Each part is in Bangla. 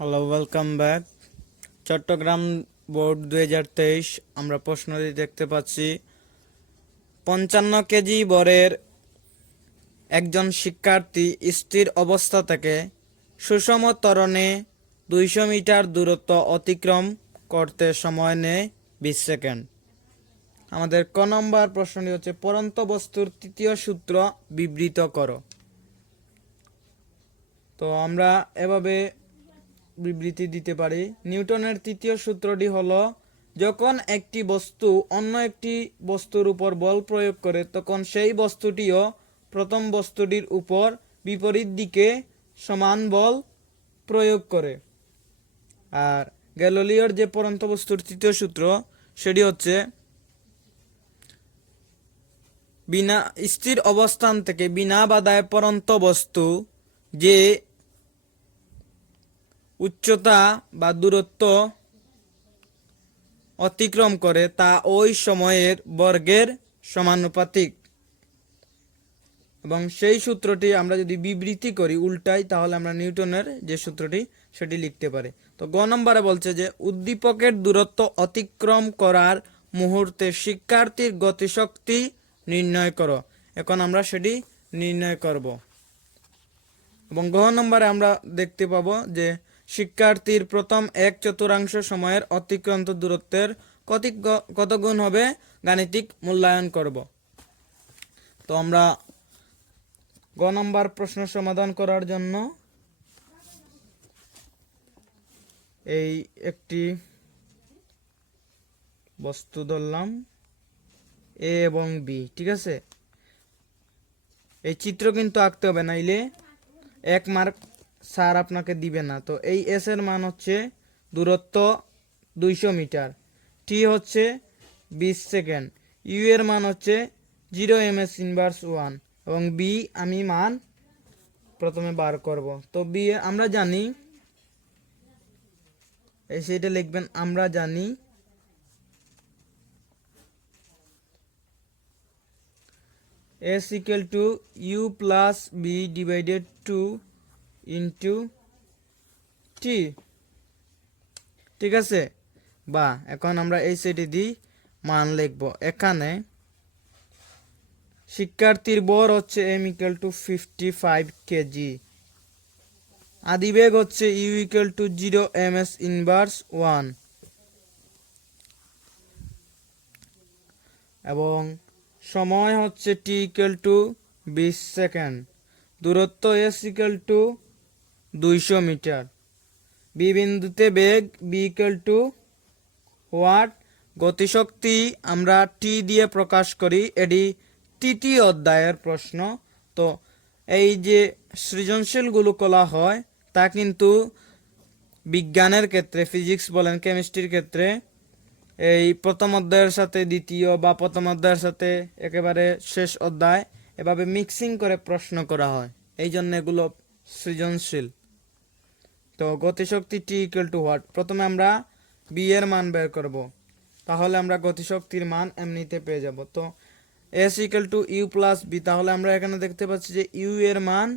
Hello welcome back Chittagong board দু হাজার তেইশ, আমরা প্রশ্নটি দেখতে পাচ্ছি, পঞ্চান্ন কেজি বরের একজন শিক্ষার্থী স্থির অবস্থা থেকে সুষম ত্বরণে দুইশো মিটার দূরত্ব অতিক্রম করতে সময় নেয় বিশ সেকেন্ড। আমাদের ক নম্বর প্রশ্নটি হচ্ছে, পরন্ত বস্তুর তৃতীয় সূত্র বিবৃত করো। তো আমরা এভাবে বিবৃতি দিতে পারি। নিউটনের তৃতীয় সূত্রটি হলো, যখন একটি বস্তু অন্য একটি বস্তুর উপর বল প্রয়োগ করে, তখন সেই বস্তুটিও প্রথম বস্তুটির উপর বিপরীত দিকে সমান বল প্রয়োগ করে। আর গ্যালোলিওর যে পরন্ত বস্তুর তৃতীয় সূত্র, সেটি হচ্ছে, বিনা স্থির অবস্থান থেকে বিনা বাধায় পরন্ত বস্তু যে উচ্চতা বা দূরত্ব অতিক্রম করে তা ওই সময়ের বর্গের সমানুপাতিক। এবং সেই সূত্রটি আমরা যদি বিবৃতি করি উল্টাই, তাহলে আমরা নিউটনের যে সূত্রটি, সেটি লিখতে পারি। তো গ নম্বরে বলছে যে, উদ্দীপকের দূরত্ব অতিক্রম করার মুহূর্তে শিক্ষার্থীর গতিশক্তি নির্ণয় করো। এখন আমরা সেটি নির্ণয় করব। এবং গ নম্বরে আমরা দেখতে পাবো যে শিক্ষার্থীর প্রথম এক চতুর্থাংশ সময়ের অতিক্রান্ত দূরত্বের কত গ- গুণ হবে? গাণিতিক মূল্যায়ন করব। তো আমরা গ নম্বর প্রশ্ন সমাধান করার জন্য এই একটি বস্তু ধরলাম, এ এবং বি, ঠিক আছে? এই চিত্র কিন্তু আঁকতে হবে, নাইলে এক মার্ক স্যার আপনাকে দিবে না। তো এই এস এর মান হচ্ছে দূরত্ব দুইশো মিটার। টি হচ্ছে বিশ সেকেন্ড। ইউ এর মান হচ্ছে zero M S inverse one. এবং বি আমি মান প্রথমে বার করব। তো বি আমরা জানি, এই সেইটা লিখবেন, আমরা জানি s equal to u plus b divided 2 into t. ঠিক আছে? বা, এখন আমরা এই সেটি দিই, মান লিখব। এখানে শিক্ষার্থীর বর হচ্ছে M equal to fifty five KG আদিবেগ হচ্ছে U equal to zero M S inverse one এবং সময় হচ্ছে টি ইকুয়াল টু বিশ সেকেন্ড। দূরত্ব এস ইকুয়াল টু দুইশো মিটার। বি বিন্দুতে বেগ বি টু হোয়াট গতিশক্তি আমরা টি দিয়ে প্রকাশ করি, এটি তৃতীয় অধ্যায়ের প্রশ্ন। তো এই যে সৃজনশীলগুলো করা হয়, তা কিন্তু বিজ্ঞানের ক্ষেত্রে ফিজিক্স বলেন কেমিস্ট্রির ক্ষেত্রে, এই প্রথম অধ্যায়ের সাথে, দ্বিতীয় বা প্রথম অধ্যায়ের সাথে, একেবারে শেষ অধ্যায়, এভাবে মিক্সিং করে প্রশ্ন করা হয়। এই জন্য এগুলো সৃজনশীল। তো গতিশক্তি টি ইকুয়াল টু হোয়াট প্রথমে আমরা বি এর মান বের করব। তাহলে আমরা গতিশক্তির মান এমনিতে পেয়ে যাব। তো S equal to U plus V তাহলে আমরা এখানে দেখতে পাচ্ছি যে ইউ এর মান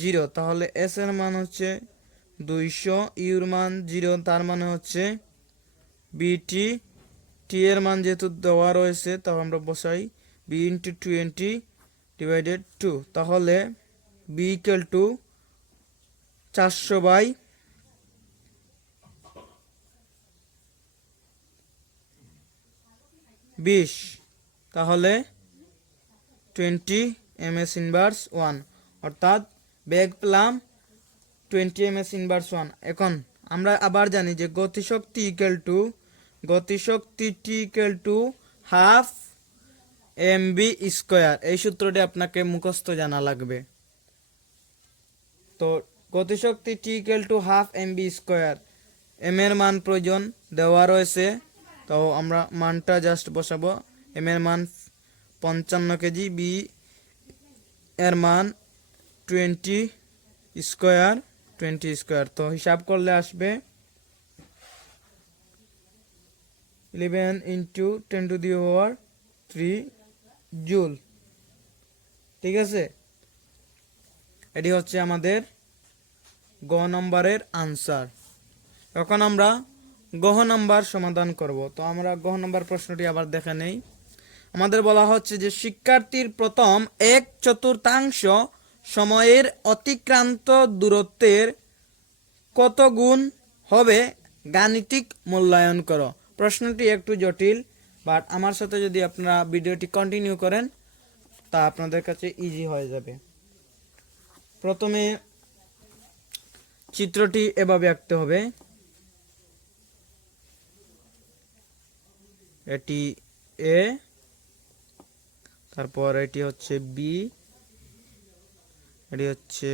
জিরো তাহলে এস এর মান হচ্ছে দুইশো ইউর মান জিরো তার মানে হচ্ছে বিটি টি এর মান যেহেতু দেওয়া রয়েছে, তাও আমরা বসাই V into twenty divided to তাহলে বি ইকুয়াল টু চারশো বাই বিশ। তাহলে twenty M S inverse one অর্থাৎ বেগ পেলাম twenty M S inverse one এখন আমরা আবার জানি যে গতিশক্তি ইকুয়াল টু গতিশক্তি টি equal to half M V square এই সূত্রটি আপনাকে মুখস্থ জানা লাগবে। তো গতিশক্তি টি equal to half M V square M এর মান প্রয়োজন। দেওয়া রয়েছে তো আমরা মানটা জাস্ট বসাবো। এম এর মান পঞ্চান্ন কেজি বি এর মান টোয়েন্টি স্কোয়ার টোয়েন্টি স্কোয়ার তো হিসাব করলে আসবে eleven into ten to the over three joule ঠিক আছে? এটি হচ্ছে আমাদের গ নম্বরের আনসার এখন আমরা গহ নাম্বার সমাধান করব। তো আমরা গহ নাম্বার প্রশ্নটি আবার দেখে নেই। আমাদের বলা হচ্ছে যে শিক্ষার্থীর প্রথম এক চতুর্থাংশ সময়ের অতিক্রান্ত দূরত্বের কত গুণ হবে? গাণিতিক মূল্যায়ন করো। প্রশ্নটি একটু জটিল বাট আমার সাথে যদি আপনারা ভিডিওটি কন্টিনিউ করেন, তা আপনাদের কাছে ইজি হয়ে যাবে। প্রথমে চিত্রটি এভাবে আঁকতে হবে। এটি এ তারপর এটি হচ্ছে বি এটি হচ্ছে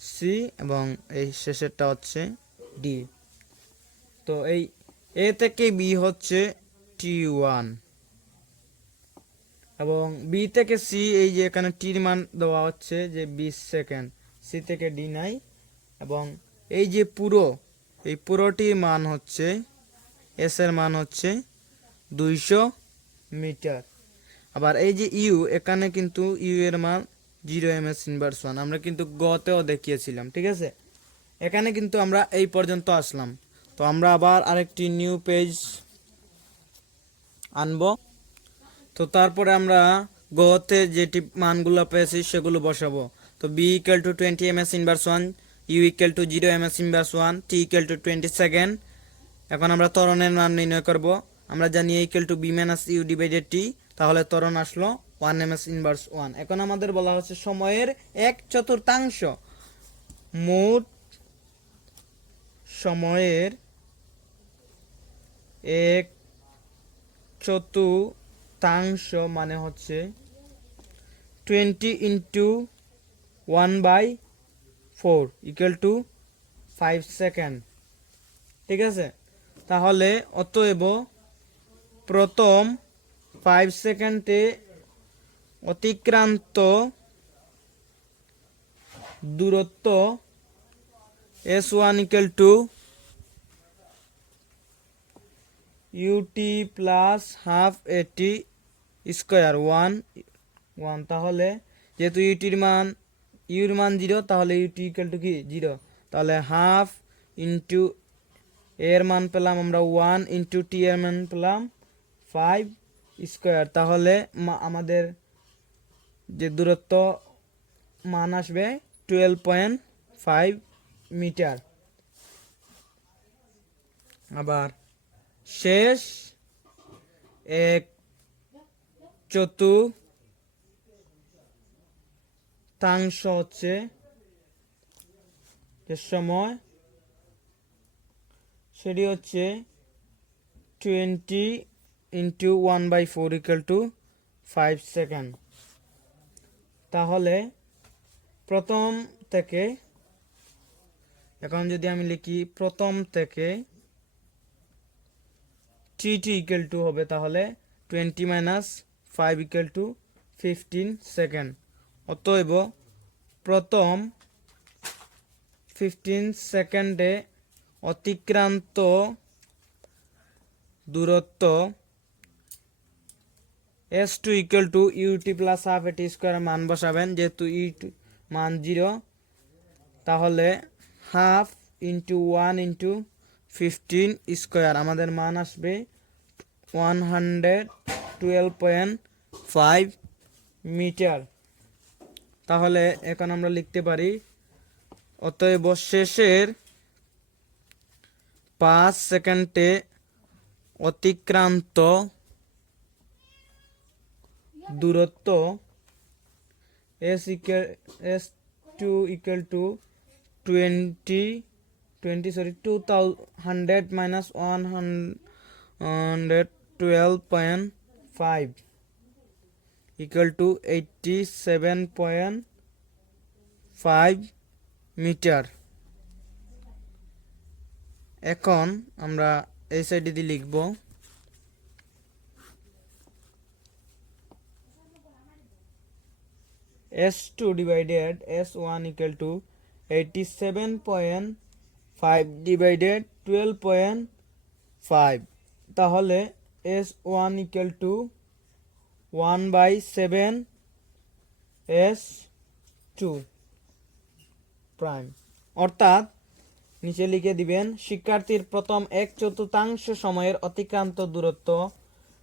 সি এবং এই শেষেরটা হচ্ছে ডি তো এই এ থেকে বি হচ্ছে টি ওয়ান এবং বি থেকে সি এই যে এখানে টির মান দেওয়া হচ্ছে যে বিশ সেকেন্ড। সি থেকে ডি নাই। এবং এই যে পুরো, এই পুরোটির মান হচ্ছে এস এর মান হচ্ছে দুইশো মিটার। আবার এই যে ইউ এখানে কিন্তু ইউ এর মান zero m s inverse one আমরা কিন্তু গতেও দেখিয়েছিলাম, ঠিক আছে? এখানে কিন্তু আমরা এই পর্যন্ত আসলাম। তো আমরা আবার আরেকটি নিউ পেজ আনব। তো তারপরে আমরা গতে যেটি মানগুলো পেয়েছি সেগুলো বসাবো। তো v equal to twenty m s inverse one u equal to zero m s inverse one t equal to twenty second এখন আমরা ত্বরণের মান নির্ণয় করব। আমরা জানি equal to v minus u divided t তাহলে ত্বরণ আসলো one m s inverse one এখন আমাদের বলা হচ্ছে সময়ের এক চতুর্থাংশ। মোট সময়ের এক চতুর্থাংশ মানে হচ্ছে twenty into one by four equal to five second ঠিক আছে? তাহলে অতএব প্রথম ফাইভ সেকেন্ডে অতিক্রান্ত দূরত্ব s one equal to ut plus half at square one one তাহলে যেহেতু ইউটির মান ইউর মান জিরো তাহলে ইউটি ইকুয়াল টু কি? জিরো তাহলে হাফ ইন্টু এর মান পেলাম আমরা ওয়ান ইন্টু টি এর মান পেলাম ফাইভ স্কোয়ার তাহলে আমাদের যে দূরত্ব, মান আসবে টুয়েলভ পয়েন্ট ফাইভ মিটার আবার শেষ এক চতুর্থাংশ হচ্ছে সময় সেটি হচ্ছে twenty into one by four equal to five second তাহলে প্রথম থেকে, এখন যদি আমি লিখি প্রথম থেকে টি টি ইকুয়াল টু হবে, তাহলে twenty minus five equal to fifteen second অতএব প্রথম ফিফটিন সেকেন্ডে অতিক্রান্ত দূরত্ব s two equal to ut plus half at square মান বসাবেন। যেহেতু ই মান জিরো তাহলে half into one into fifteen square আমাদের মান আসবে one hundred twelve point five metre তাহলে এখন আমরা লিখতে পারি, অতএব শেষের পাঁচ সেকেন্ডে অতিক্রান্ত দূরত্ব s equal s two equal to twenty twenty sorry two thou hundred minus one hundred twelve point five equal to eighty seven point five metre এখন আমরা এই সাইডে দিয়ে লিখব s two divided s one equal to eighty seven point five divided twelve point five তাহলে s one equal to one by seven s two prime অর্থাৎ নিচে লিখে দিবেন, শিক্ষার্থীর প্রথম এক চতুর্থাংশ সময়ের অতিক্রান্ত দূরত্ব,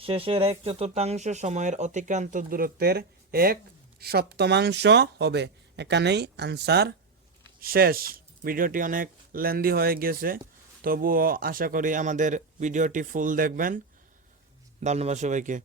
শেষের এক চতুর্থাংশ সময়ের অতিক্রান্ত দূরত্বের এক সপ্তমাংশ হবে। এখানেই আনসার শেষ। ভিডিওটি অনেক লেন্দি হয়ে গেছে, তবুও আশা করি আমাদের ভিডিওটি ফুল দেখবেন। ধন্যবাদ সবাইকে।